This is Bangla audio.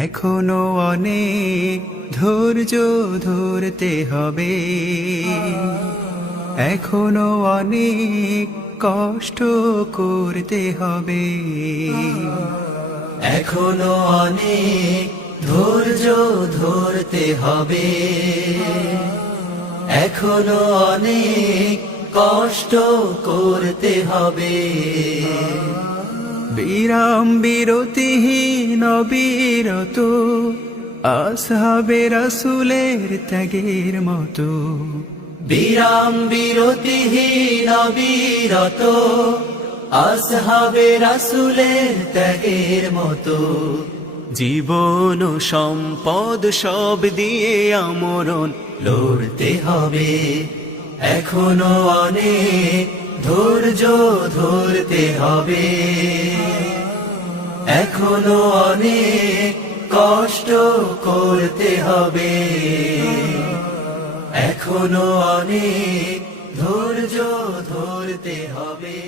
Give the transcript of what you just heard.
এখনো অনেক ধৈর্য ধরতে হবে, এখনো অনেক কষ্ট করতে হবে, এখনো অনেক ধৈর্য ধরতে হবে, এখনো অনেক কষ্ট করতে হবে। বিরাম বিরতিহীন অবিরত আসহাবে রাসূলের ত্যাগের মতো, বিরাম বিরতিহীন অবিরত আসহাবে রাসূলের ত্যাগের মতো। জীবন ও সম্পদ সব দিয়ে আমরণ লড়তে হবে, এখনো অনেক ধৈর্য ধরতে হবে, এখনো অনেক কষ্ট করতে হবে, এখনো অনেক ধৈর্য ধরতে হবে।